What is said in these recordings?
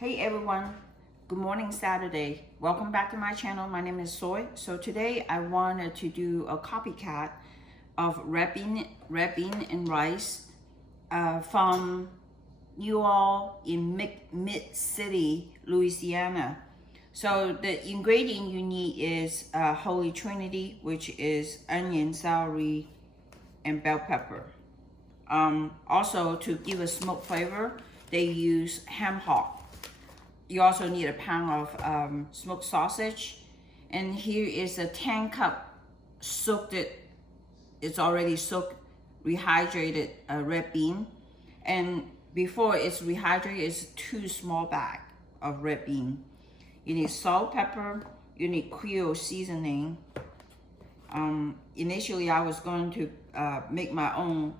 Hey everyone, good morning Saturday. Welcome back to my channel. My name is Soy. So today I wanted to do a copycat of red bean and rice from Neyow in Mid-City, Louisiana. So the ingredient you need is Holy Trinity, which is onion, celery, and bell pepper. Also to give a smoke flavor, they use ham hock. You also need a pound of smoked sausage. And here is a 10-cup it's already soaked, rehydrated red bean. And before it's rehydrated, it's 2 small bags of red bean. You need salt, pepper, you need Creole seasoning. Initially I was going to make my own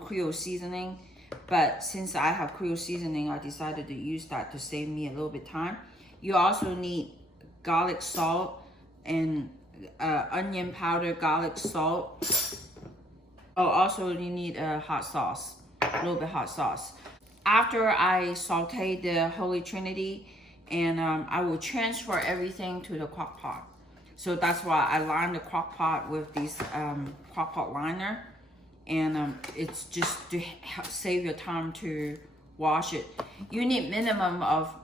Creole seasoning. But since I have Creole seasoning, I decided to use that to save me a little bit time. You also need garlic salt and onion powder, garlic salt. Oh, also you need a hot sauce, a little bit hot sauce. After I saute the Holy Trinity, and I will transfer everything to the crock pot. So that's why I line the crock pot with this crock pot liner. And it's just to save your time to wash it. You need minimum of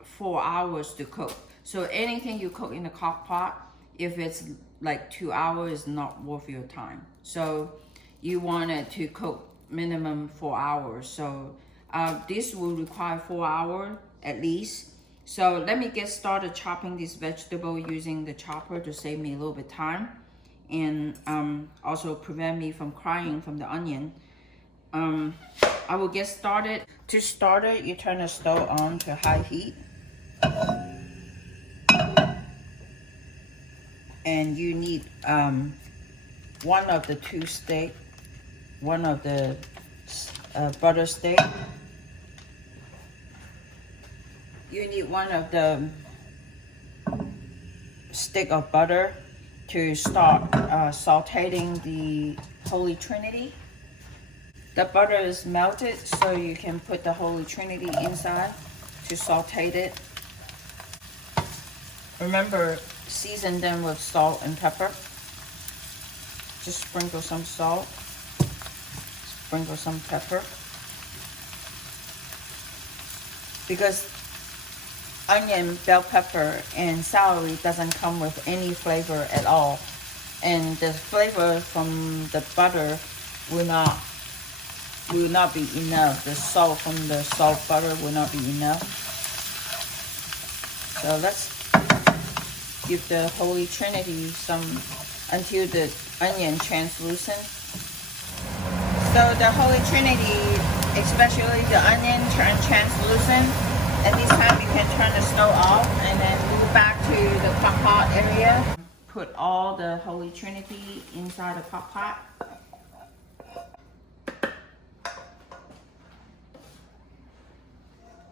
4 hours to cook. So anything you cook in the crock pot, if it's like 2 hours, is not worth your time. So you want it to cook minimum 4 hours. So this will require 4 hours at least. So let me get started chopping this vegetable using the chopper to save me a little bit of time. And also prevent me from crying from the onion. I will get started. To start it, you turn the stove on to high heat. And you need one of the 2 steak, one of the butter steak. You need one of the stick of butter to start sauteing the Holy Trinity. The butter is melted, so you can put the Holy Trinity inside to saute it. Remember, season them with salt and pepper. Just sprinkle some salt, sprinkle some pepper. Because onion, bell pepper, and celery doesn't come with any flavor at all. And the flavor from the butter will not be enough. The salt from the salt butter will not be enough. So let's give the Holy Trinity some until the onion translucent. So the Holy Trinity, especially the onion, turn translucent. At this time, you can turn the stove off and then move back to the crock pot area. Put all the Holy Trinity inside the crock pot.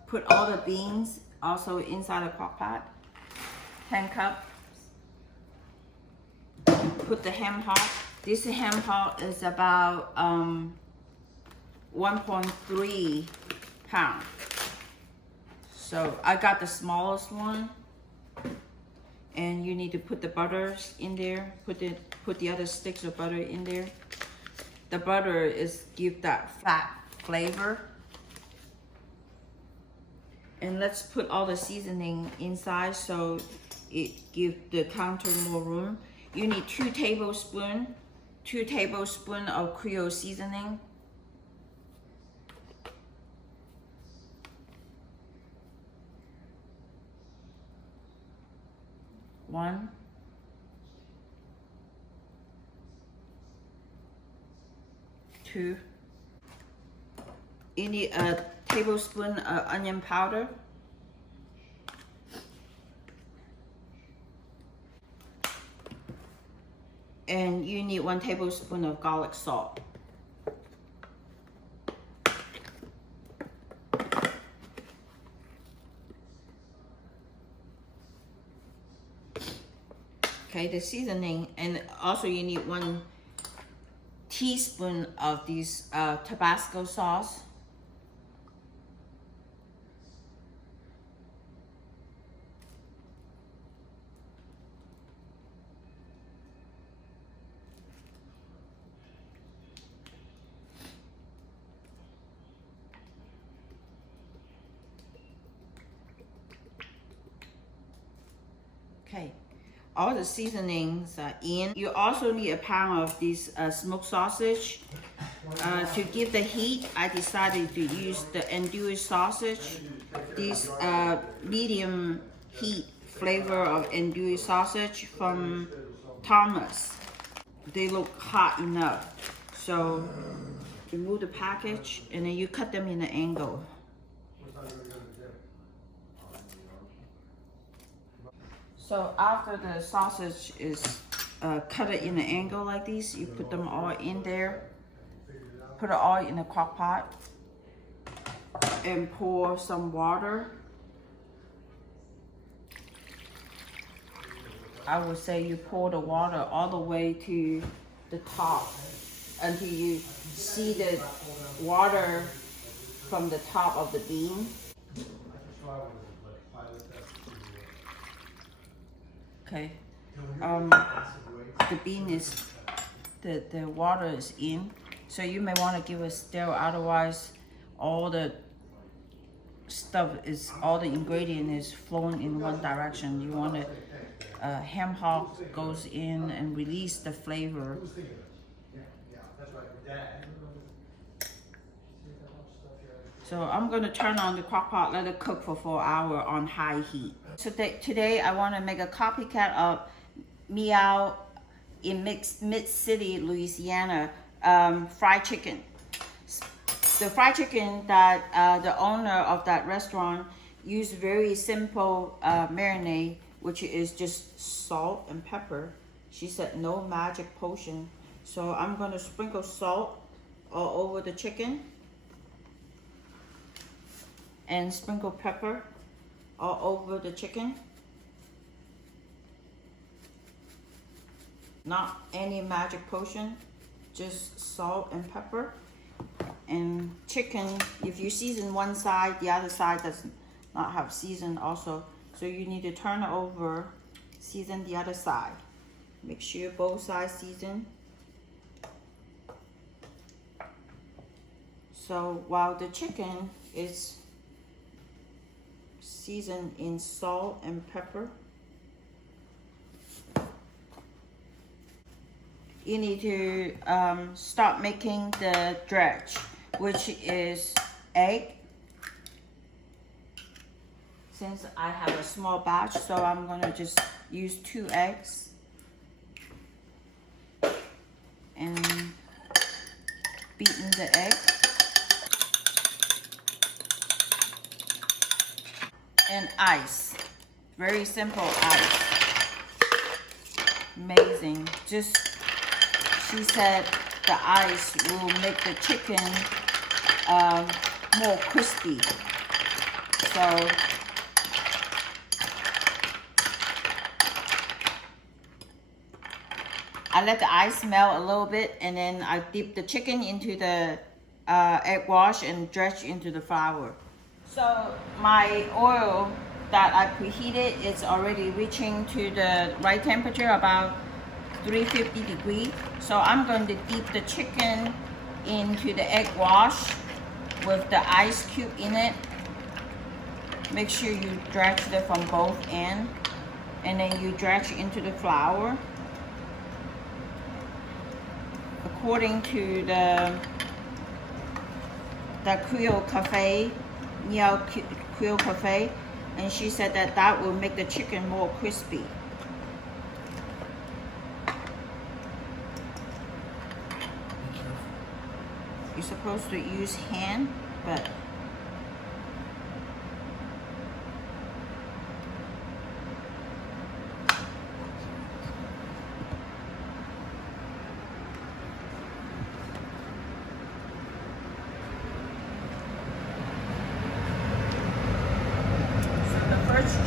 Put all the beans also inside the crock pot. 10 cups. Put the ham hock. This ham hock is about 1.3 pounds. So I got the smallest one, and you need to put the butters in there. Put the other sticks of butter in there. The butter is give that fat flavor. And let's put all the seasoning inside so it gives the counter more room. You need 2 tablespoons of Creole seasoning. 1, 2. You need a tablespoon of onion powder. And you need 1 tablespoon of garlic salt. Okay, the seasoning, and also you need 1 teaspoon of this Tabasco sauce. Okay, all the seasonings are in. You also need a pound of this smoked sausage. To give the heat, I decided to use the andouille sausage. This medium heat flavor of andouille sausage from Thomas. They look hot enough. So remove the package and then you cut them in an angle. So after the sausage is cut in an angle like this, you put them all in there. Put it all in a crock pot and pour some water. I would say you pour the water all the way to the top until you see the water from the top of the bean. Okay, the bean is, the water is in, so you may want to give it stir, otherwise all the stuff is, all the ingredient is flowing in one direction. You want to ham hock goes in and release the flavor. So I'm going to turn on the crock pot, let it cook for 4 hours on high heat. So today I want to make a copycat of Neyow in Mid-City, Louisiana, fried chicken. The fried chicken that the owner of that restaurant used very simple marinade, which is just salt and pepper. She said no magic potion. So I'm going to sprinkle salt all over the chicken and sprinkle pepper all over the chicken. Not any magic potion, just salt and pepper. And chicken, if you season one side, the other side does not have season also. So you need to turn it over, season the other side. Make sure both sides season. So while the chicken is seasoned in salt and pepper, you need to start making the dredge, which is egg. Since I have a small batch, so I'm gonna just use 2 eggs and beaten the egg and ice. Very simple ice. Amazing. Just, she said the ice will make the chicken more crispy. So I let the ice melt a little bit, and then I dip the chicken into the egg wash and dredge into the flour. So my oil that I preheated is already reaching to the right temperature, about 350 degrees. So I'm going to dip the chicken into the egg wash with the ice cube in it. Make sure you dredge it from both ends, and then you dredge into the flour. According to the Creole Cafe, Neyow Creole Cafe, and she said that that will make the chicken more crispy. You're supposed to use hand, but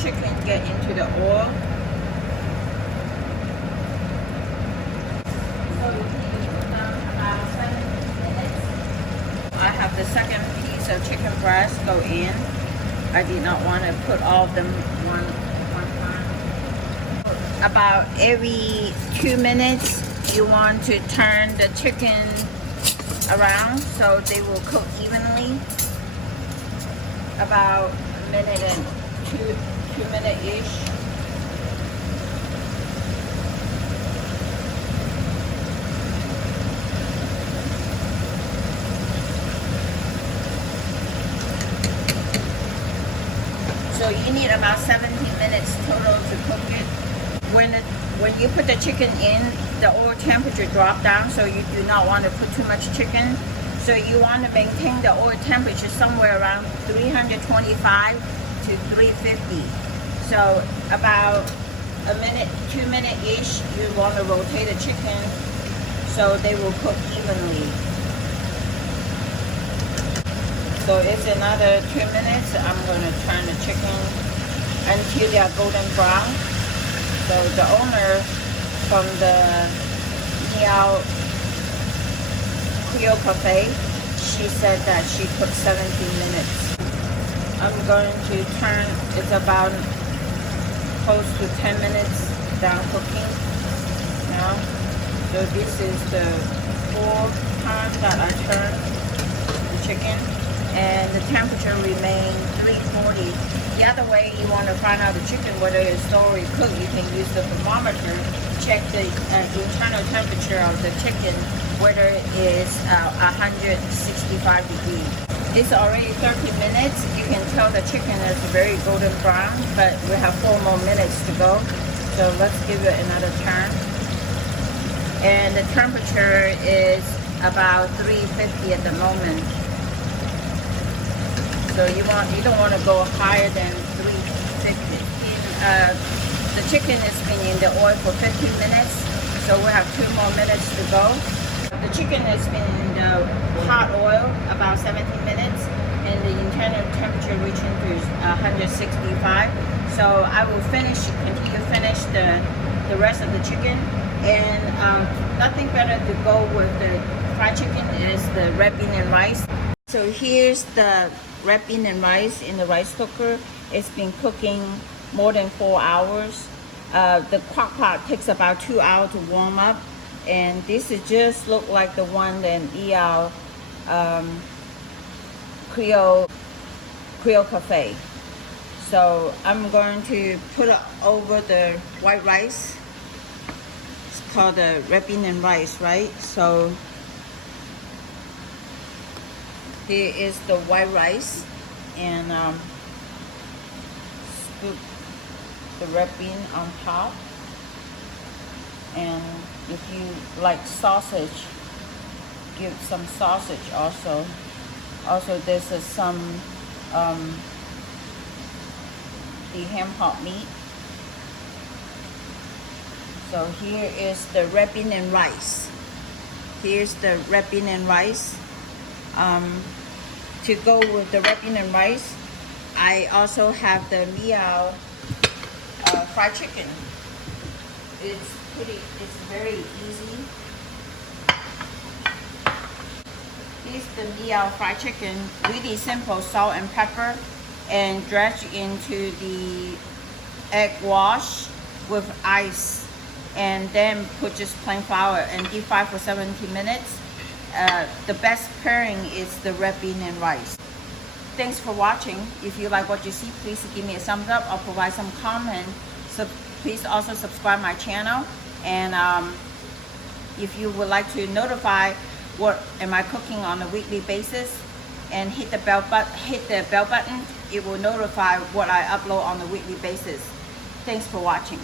chicken get into the oil. So you need to put down about 7 minutes. I have the second piece of chicken breast go in. I did not want to put all of them one time. About every 2 minutes, you want to turn the chicken around so they will cook evenly. About a minute and 2 minute-ish. So you need about 17 minutes total to cook it. When you put the chicken in, the oil temperature drop down, so you do not want to put too much chicken. So you want to maintain the oil temperature somewhere around 325 to 350. So about a minute, 2 minute-ish, you want to rotate the chicken so they will cook evenly. So it's another 2 minutes. I'm going to turn the chicken until they are golden brown. So the owner from the Neyow Creole Cafe, she said that she cooked 17 minutes. I'm going to turn, it's about close to 10 minutes down cooking now. So this is the 4th time that I turn the chicken, and the temperature remains 340. The other way you want to find out the chicken whether it's already cooked, you can use the thermometer, check the internal temperature of the chicken, whether it is 165 degrees. It's already 30 minutes. You can tell the chicken is very golden brown, but we have 4 more minutes to go. So let's give it another turn. And the temperature is about 350 at the moment. So you don't want to go higher than 350. The chicken has been in the oil for 15 minutes, so we have 2 more minutes to go. The chicken has been in the hot oil about 17 minutes, and the internal temperature reaching to 165. So I will continue to finish the rest of the chicken. And nothing better to go with the fried chicken is the red bean and rice. So here's the red bean and rice in the rice cooker. It's been cooking more than 4 hours. The crock-pot takes about 2 hours to warm up, and this is just look like the one that Neyow Creole Cafe. So I'm going to put it over the white rice. It's called the red bean and rice, right? So here is the white rice, and scoop the red bean on top. And if you like sausage, give some sausage also. Also, there's some the ham hot meat. So here is the red bean and rice. Here's the red bean and rice. To go with the red bean and rice, I also have the Neyow fried chicken. It's very easy. Here's the Neyow fried chicken. Really simple, salt and pepper, and dredge into the egg wash with ice, and then put just plain flour and deep fry for 70 minutes. The best pairing is the red bean and rice. Thanks for watching. If you like what you see, please give me a thumbs up or provide some comment. So please also subscribe my channel, and if you would like to notify what am I cooking on a weekly basis, and hit the bell button, it will notify what I upload on a weekly basis. Thanks for watching.